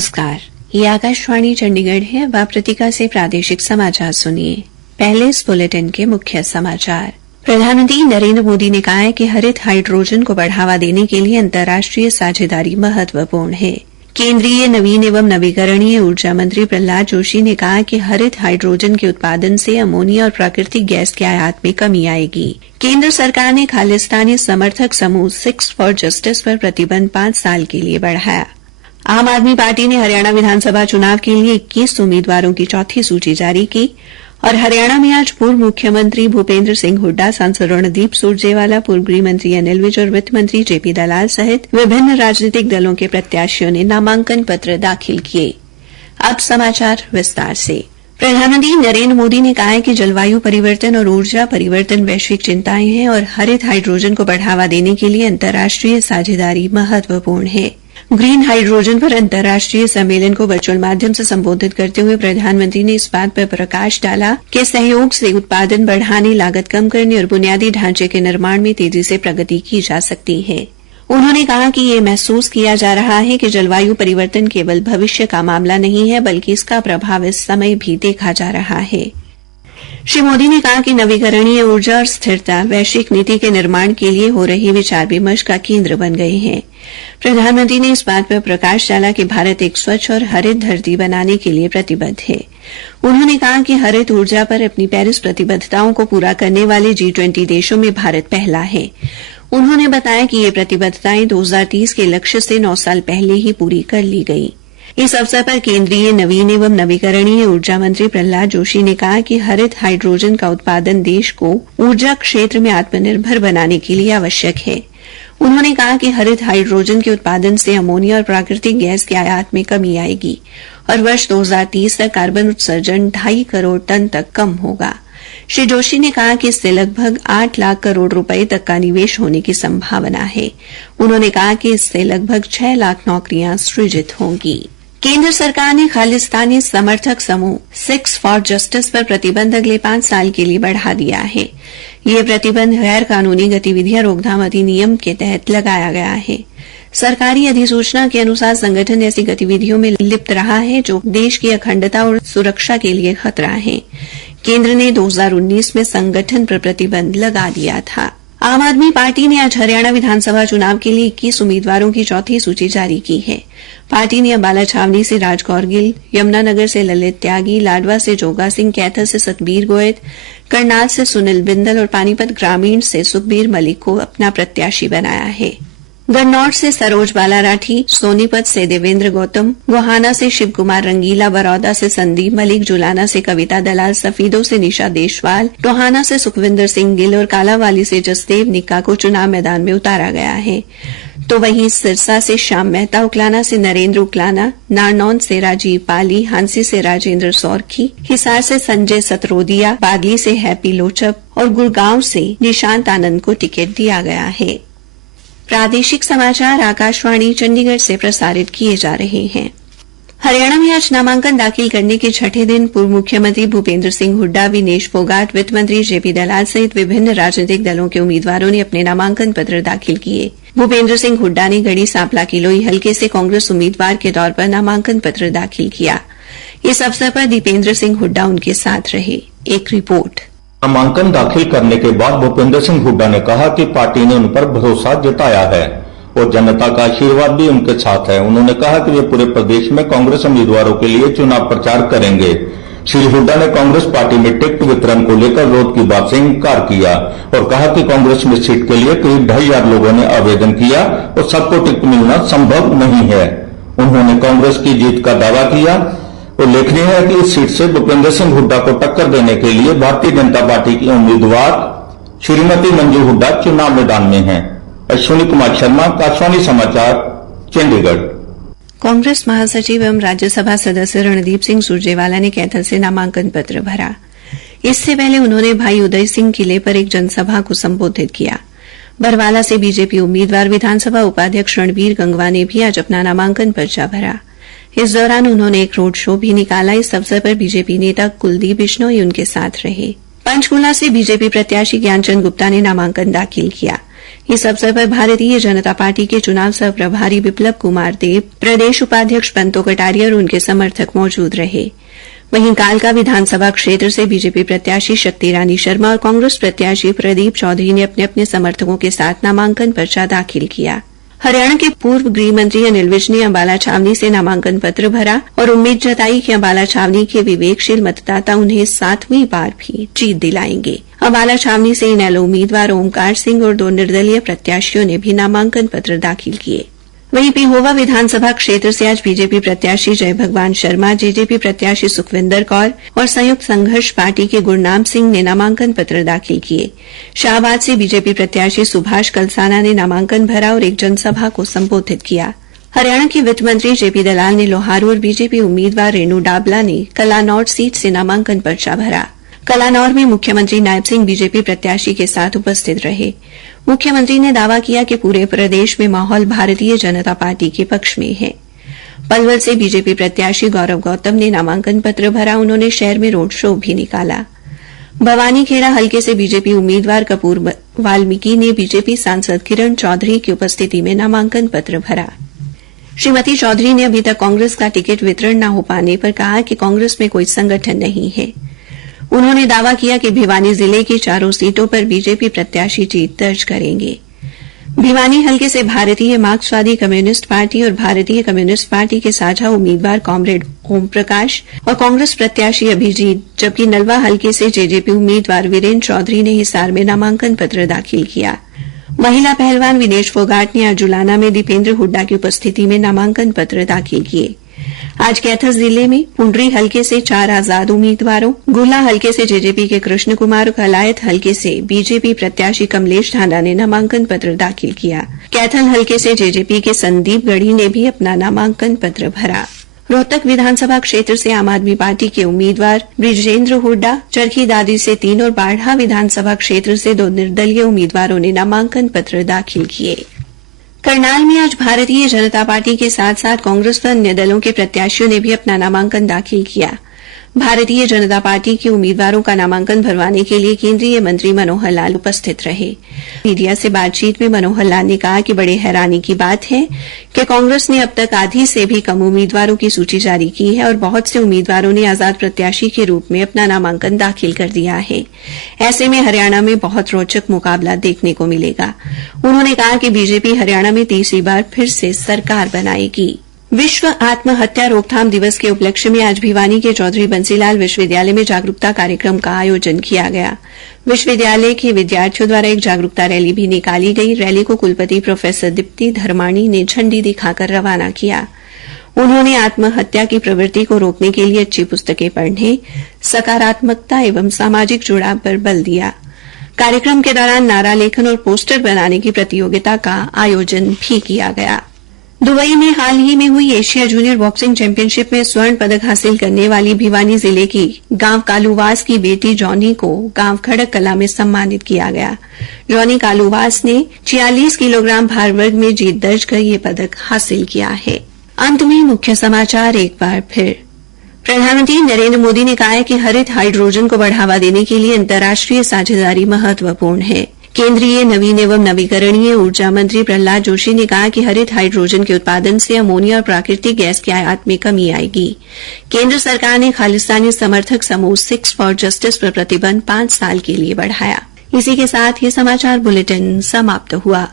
नमस्कार, ये आकाशवाणी चंडीगढ़ है। अब आप प्रतिका से प्रादेशिक समाचार सुनिए। पहले इस बुलेटिन के मुख्य समाचार। प्रधानमंत्री नरेंद्र मोदी ने कहा है कि हरित हाइड्रोजन को बढ़ावा देने के लिए अंतर्राष्ट्रीय साझेदारी महत्वपूर्ण है। केंद्रीय नवीन एवं नवीकरणीय ऊर्जा मंत्री प्रहलाद जोशी ने कहा कि हरित हाइड्रोजन के उत्पादन से अमोनिया और प्राकृतिक गैस के आयात में कमी आएगी। केंद्र सरकार ने खालिस्तानी समर्थक समूह सिक्स फॉर जस्टिस पर प्रतिबंध 5 साल के लिए बढ़ाया। आम आदमी पार्टी ने हरियाणा विधानसभा चुनाव के लिए 21 उम्मीदवारों की चौथी सूची जारी की और हरियाणा में आज पूर्व मुख्यमंत्री भूपेंद्र सिंह हुड्डा, सांसद रणदीप सुरजेवाला, पूर्व गृह मंत्री अनिल विज और वित्त मंत्री जेपी दलाल सहित विभिन्न राजनीतिक दलों के प्रत्याशियों ने नामांकन पत्र दाखिल किए। अब समाचार विस्तार से। प्रधानमंत्री नरेंद्र मोदी ने कहा है कि जलवायु परिवर्तन और ऊर्जा परिवर्तन वैश्विक चिंताएं हैं और हरित हाइड्रोजन को बढ़ावा देने के लिए अंतर्राष्ट्रीय साझेदारी महत्वपूर्ण है। ग्रीन हाइड्रोजन पर अंतर्राष्ट्रीय सम्मेलन को वर्चुअल माध्यम से संबोधित करते हुए प्रधानमंत्री ने इस बात पर प्रकाश डाला कि सहयोग से उत्पादन बढ़ाने, लागत कम करने और बुनियादी ढांचे के निर्माण में तेजी से प्रगति की जा सकती है। उन्होंने कहा कि यह महसूस किया जा रहा है कि जलवायु परिवर्तन केवल भविष्य का मामला नहीं है, बल्कि इसका प्रभाव इस समय भी देखा जा रहा है। श्री मोदी ने कहा कि नवीकरणीय ऊर्जा और स्थिरता वैश्विक नीति के निर्माण के लिए हो रही विचार विमर्श का केंद्र बन गए हैं। प्रधानमंत्री ने इस बात पर प्रकाश डाला कि भारत एक स्वच्छ और हरित धरती बनाने के लिए प्रतिबद्ध है। उन्होंने कहा कि हरित ऊर्जा पर अपनी पेरिस प्रतिबद्धताओं को पूरा करने वाले G20 देशों में भारत पहला है। उन्होंने बताया कि ये प्रतिबद्धताएं 2030 के लक्ष्य से 9 साल पहले ही पूरी कर ली गई। इस अवसर पर केंद्रीय नवीन एवं नवीकरणीय ऊर्जा मंत्री प्रहलाद जोशी ने कहा कि हरित हाइड्रोजन का उत्पादन देश को ऊर्जा क्षेत्र में आत्मनिर्भर बनाने के लिए आवश्यक है। उन्होंने कहा कि हरित हाइड्रोजन के उत्पादन से अमोनिया और प्राकृतिक गैस के आयात में कमी आएगी और वर्ष 2030 तक कार्बन उत्सर्जन 2.5 करोड़ टन तक कम होगा। श्री जोशी ने कहा कि इससे लगभग 8 लाख करोड़ रुपए तक का निवेश होने की संभावना है। उन्होंने कहा कि इससे लगभग 6 लाख नौकरियां सृजित होंगी। केंद्र सरकार ने खालिस्तानी समर्थक समूह सिक्स फॉर जस्टिस पर प्रतिबंध अगले 5 साल के लिए बढ़ा दिया है। यह प्रतिबंध गैर कानूनी गतिविधियां रोकथाम अधिनियम के तहत लगाया गया है। सरकारी अधिसूचना के अनुसार संगठन ऐसी गतिविधियों में लिप्त रहा है जो देश की अखंडता और सुरक्षा के लिए खतरा है। केंद्र ने 2019 में संगठन पर प्रतिबंध लगा दिया था। आम आदमी पार्टी ने आज हरियाणा विधानसभा चुनाव के लिए 21 उम्मीदवारों की चौथी सूची जारी की है। पार्टी ने अंबाला छावनी से राजकौर गिल, यमुनानगर से ललित त्यागी, लाडवा से जोगा सिंह, कैथर से सतबीर गोयत, करनाल से सुनील बिंदल और पानीपत ग्रामीण से सुखबीर मलिक को अपना प्रत्याशी बनाया है। गन्नौर से सरोज बाला राठी, सोनीपत से देवेंद्र गौतम, गोहाना से शिव कुमार रंगीला, बरौदा से संदीप मलिक, जुलाना से कविता दलाल, सफीदों से निशा देशवाल, टोहाना से सुखविंदर सिंह गिल और कालावाली से जसदेव निक्का को चुनाव मैदान में उतारा गया है। तो वहीं सिरसा से श्याम मेहता, उकलाना से नरेंद्र उकलाना, नारनौन से राजीव पाली, हांसी से राजेंद्र सौरखी, हिसार से संजय सतरोदिया, बागली से हैप्पी लोचप और गुड़गांव से निशांत आनंद को टिकट दिया गया है। प्रादेशिक समाचार आकाशवाणी चंडीगढ़ से प्रसारित किए जा रहे हैं। हरियाणा में आज नामांकन दाखिल करने के छठे दिन पूर्व मुख्यमंत्री भूपेंद्र सिंह हुड्डा, विनेश फोगाट, वित्त मंत्री जेपी दलाल सहित विभिन्न राजनीतिक दलों के उम्मीदवारों ने अपने नामांकन पत्र दाखिल किए। भूपेंद्र सिंह हुड्डा ने गढ़ी सांपला किलोई हलके से कांग्रेस उम्मीदवार के तौर पर नामांकन पत्र दाखिल किया। इस अवसर पर दीपेंद्र सिंह हुड्डा उनके साथ रहे। एक रिपोर्ट। नामांकन दाखिल करने के बाद भूपेंद्र सिंह हुड्डा ने कहा कि पार्टी ने उन पर भरोसा जताया है और जनता का आशीर्वाद भी उनके साथ है। उन्होंने कहा कि वे पूरे प्रदेश में कांग्रेस उम्मीदवारों के लिए चुनाव प्रचार करेंगे। श्री हुड्डा ने कांग्रेस पार्टी में टिकट वितरण को लेकर विरोध की बात से इनकार किया और कहा कि कांग्रेस में सीट के लिए करीब 2,500 लोगों ने आवेदन किया और सबको टिकट मिलना संभव नहीं है। उन्होंने कांग्रेस की जीत का दावा किया। उल्लेखनीय है कि इस सीट से भूपेंद्र सिंह हुड्डा को टक्कर देने के लिए भारतीय जनता पार्टी की उम्मीदवार श्रीमती मंजू हुड्डा चुनाव मैदान में हैं। अश्विनी कुमार शर्मा, आकाशवाणी समाचार, चंडीगढ़। कांग्रेस महासचिव एवं राज्यसभा सदस्य रणदीप सिंह सुरजेवाला ने कैथर से नामांकन पत्र भरा। इससे पहले उन्होंने भाई उदय सिंह किले पर एक जनसभा को संबोधित किया। बरवाला से बीजेपी उम्मीदवार विधानसभा उपाध्यक्ष रणबीर गंगवा ने भी आज अपना नामांकन पर्चा भरा। इस दौरान उन्होंने एक रोड शो भी निकाला। इस अवसर पर बीजेपी नेता कुलदीप बिश्नोई उनके साथ रहे। पंचकूला से बीजेपी प्रत्याशी ज्ञानचंद गुप्ता ने नामांकन दाखिल किया। इस अवसर पर भारतीय जनता पार्टी के चुनाव सह प्रभारी विप्लव कुमार देव, प्रदेश उपाध्यक्ष बंतो कटारिया और उनके समर्थक मौजूद रहे। वहीं कालका विधानसभा क्षेत्र से बीजेपी प्रत्याशी शक्ति रानी शर्मा और कांग्रेस प्रत्याशी प्रदीप चौधरी ने अपने अपने समर्थकों के साथ नामांकन पर्चा दाखिल किया। हरियाणा के पूर्व गृह मंत्री अनिल विज ने अंबाला छावनी से नामांकन पत्र भरा और उम्मीद जताई कि अंबाला छावनी के विवेकशील मतदाता उन्हें 7वीं बार भी जीत दिलाएंगे। अंबाला छावनी से इनेलो उम्मीदवार ओमकार सिंह और 2 निर्दलीय प्रत्याशियों ने भी नामांकन पत्र दाखिल किए। वहीं पिहोवा विधानसभा क्षेत्र से आज बीजेपी प्रत्याशी जय भगवान शर्मा, जेजेपी प्रत्याशी सुखविंदर कौर और संयुक्त संघर्ष पार्टी के गुरनाम सिंह ने नामांकन पत्र दाखिल किए। शाहबाद से बीजेपी प्रत्याशी सुभाष कलसाना ने नामांकन भरा और एक जनसभा को संबोधित किया। हरियाणा के वित्त मंत्री जेपी दलाल ने लोहारू और बीजेपी उम्मीदवार रेणु डाबला ने कलानौर सीट से नामांकन पर्चा भरा। कलानौर में मुख्यमंत्री नायब सिंह बीजेपी प्रत्याशी के साथ उपस्थित रहे। मुख्यमंत्री ने दावा किया कि पूरे प्रदेश में माहौल भारतीय जनता पार्टी के पक्ष में है। पलवल से बीजेपी प्रत्याशी गौरव गौतम ने नामांकन पत्र भरा। उन्होंने शहर में रोड शो भी निकाला। भवानीखेड़ा हलके से बीजेपी उम्मीदवार कपूर वाल्मीकि ने बीजेपी सांसद किरण चौधरी की उपस्थिति में नामांकन पत्र भरा। श्रीमती चौधरी ने अभी तक कांग्रेस का टिकट वितरण न हो पाने पर कहा कि कांग्रेस में कोई संगठन नहीं है। उन्होंने दावा किया कि भिवानी जिले की 4 सीटों पर बीजेपी प्रत्याशी जीत दर्ज करेंगे। भिवानी हलके से भारतीय मार्क्सवादी कम्युनिस्ट पार्टी और भारतीय कम्युनिस्ट पार्टी के साझा उम्मीदवार कॉमरेड ओम प्रकाश और कांग्रेस प्रत्याशी अभिजीत, जबकि नलवा हलके से जेजेपी उम्मीदवार वीरेंद्र चौधरी ने हिसार में नामांकन पत्र दाखिल किया। महिला पहलवान विनेश फोगाट ने आज जुलाना में दीपेंद्र हुड्डा की उपस्थिति में नामांकन पत्र दाखिल किए। आज कैथल जिले में पुंडरी हलके से 4 आजाद उम्मीदवारों, गुला हलके से जेजेपी के कृष्ण कुमार और कलायत हलके से बीजेपी प्रत्याशी कमलेश ढांडा ने नामांकन पत्र दाखिल किया। कैथल हलके से जेजेपी के संदीप गढ़ी ने भी अपना नामांकन पत्र भरा। रोहतक विधानसभा क्षेत्र से आम आदमी पार्टी के उम्मीदवार ब्रिजेंद्र हुड्डा, चरखी दादरी से 3 और बाढ़ा विधानसभा क्षेत्र से 2 निर्दलीय उम्मीदवारों ने नामांकन पत्र दाखिल किए। करनाल में आज भारतीय जनता पार्टी के साथ साथ कांग्रेस व अन्य दलों के प्रत्याशियों ने भी अपना नामांकन दाखिल किया। भारतीय जनता पार्टी के उम्मीदवारों का नामांकन भरवाने के लिए केंद्रीय मंत्री मनोहर लाल उपस्थित रहे। मीडिया से बातचीत में मनोहर लाल ने कहा कि बड़े हैरानी की बात है कि कांग्रेस ने अब तक आधी से भी कम उम्मीदवारों की सूची जारी की है और बहुत से उम्मीदवारों ने आजाद प्रत्याशी के रूप में अपना नामांकन दाखिल कर दिया है। ऐसे में हरियाणा में बहुत रोचक मुकाबला देखने को मिलेगा। उन्होंने कहा कि बीजेपी हरियाणा में तीसरी बार फिर से सरकार बनाएगी। विश्व आत्महत्या रोकथाम दिवस के उपलक्ष्य में आज भिवानी के चौधरी बंसीलाल विश्वविद्यालय में जागरूकता कार्यक्रम का आयोजन किया गया। विश्वविद्यालय के विद्यार्थियों द्वारा एक जागरूकता रैली भी निकाली गई। रैली को कुलपति प्रोफेसर दीप्ति धर्माणी ने झंडी दिखाकर रवाना किया। उन्होंने आत्महत्या की प्रवृत्ति को रोकने के लिए अच्छी पुस्तकें पढ़ने, सकारात्मकता एवं सामाजिक जुड़ाव पर बल दिया। कार्यक्रम के दौरान नारा लेखन और पोस्टर बनाने की प्रतियोगिता का आयोजन भी किया गया। दुबई में हाल ही में हुई एशिया जूनियर बॉक्सिंग चैंपियनशिप में स्वर्ण पदक हासिल करने वाली भिवानी जिले की गांव कालूवास की बेटी जॉनी को गांव खड़क कला में सम्मानित किया गया। जॉनी कालूवास ने 46 किलोग्राम भार वर्ग में जीत दर्ज कर यह पदक हासिल किया है। अंत में मुख्य समाचार एक बार फिर। प्रधानमंत्री नरेंद्र मोदी ने कहा है कि हरित हाइड्रोजन को बढ़ावा देने के लिए अंतर्राष्ट्रीय साझेदारी महत्वपूर्ण है। केंद्रीय नवीन एवं नवीकरणीय ऊर्जा मंत्री प्रहलाद जोशी ने कहा कि हरित हाइड्रोजन के उत्पादन से अमोनिया और प्राकृतिक गैस के आयात में कमी आएगी। केंद्र सरकार ने खालिस्तानी समर्थक समूह 6 फॉर जस्टिस पर प्रतिबंध 5 साल के लिए बढ़ाया। इसी के साथ ये समाचार बुलेटिन समाप्त हुआ।